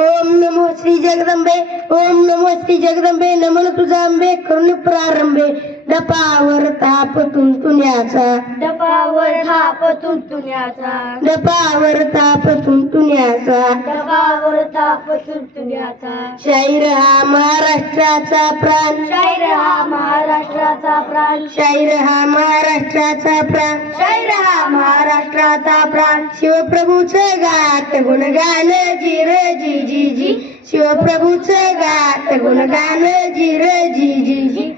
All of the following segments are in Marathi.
ओम नमो श्री जगदंबे ओम नमो श्री जगदंबे नमन तुझा आंबे करुण प्रारंभे. दपावर ताप तुंतुण्याचा डबावर थाप तुंतुण्याचा दपावर ताप तुंतुण्याचा डबावर ताप तुंतुण्याचा शाहीर हा महाराष्ट्राचा प्राण. शाहीर हा महाराष्ट्राचा प्राण. शाहीर हा महाराष्ट्राचा प्राण. शाहीर हा महाराष्ट्राचा प्राण शिवप्रभूचे गात गुणगान गाले जी रे जी जी जी. शिवप्रभूचे गात गुणगान गाले जी जी जी जी.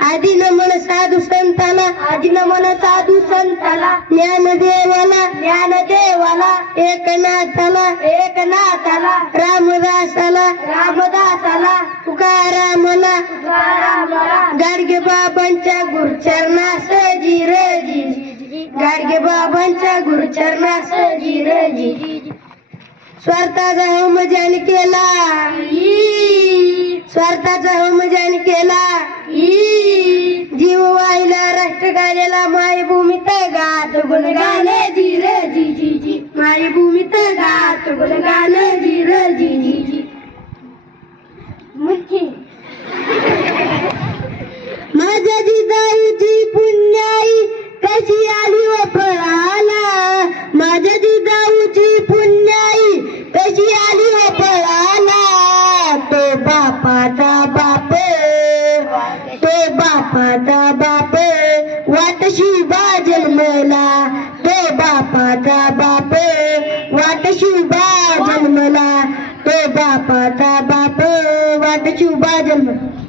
आदि नमन साधू संताला आधी नमन साधू संताला. ज्ञानदेवाला ज्ञानदेवाला एकनाथाला एकनाथाला. रामदासाला रामदासाला. तुकारामला तुकारामाला. गाडगे बाबांच्या गुरुचरणास जी रे जी बाबांच्या गुरुचरणास जिर जी स्वार्थाचा होम ज्याने केला स्वार्थाचा होम ज्याने केला जीव वाहिला राष्ट्र गाण्याला मायभूमीत गात गुणगान धीर जी जी जी मायभूमीत गात गुणगान धीर da bape to bapa da bape. Watashi ba jalmela to bapa da bape. Watashi ba jalmela to bapa da bape. Watashi ba jalmela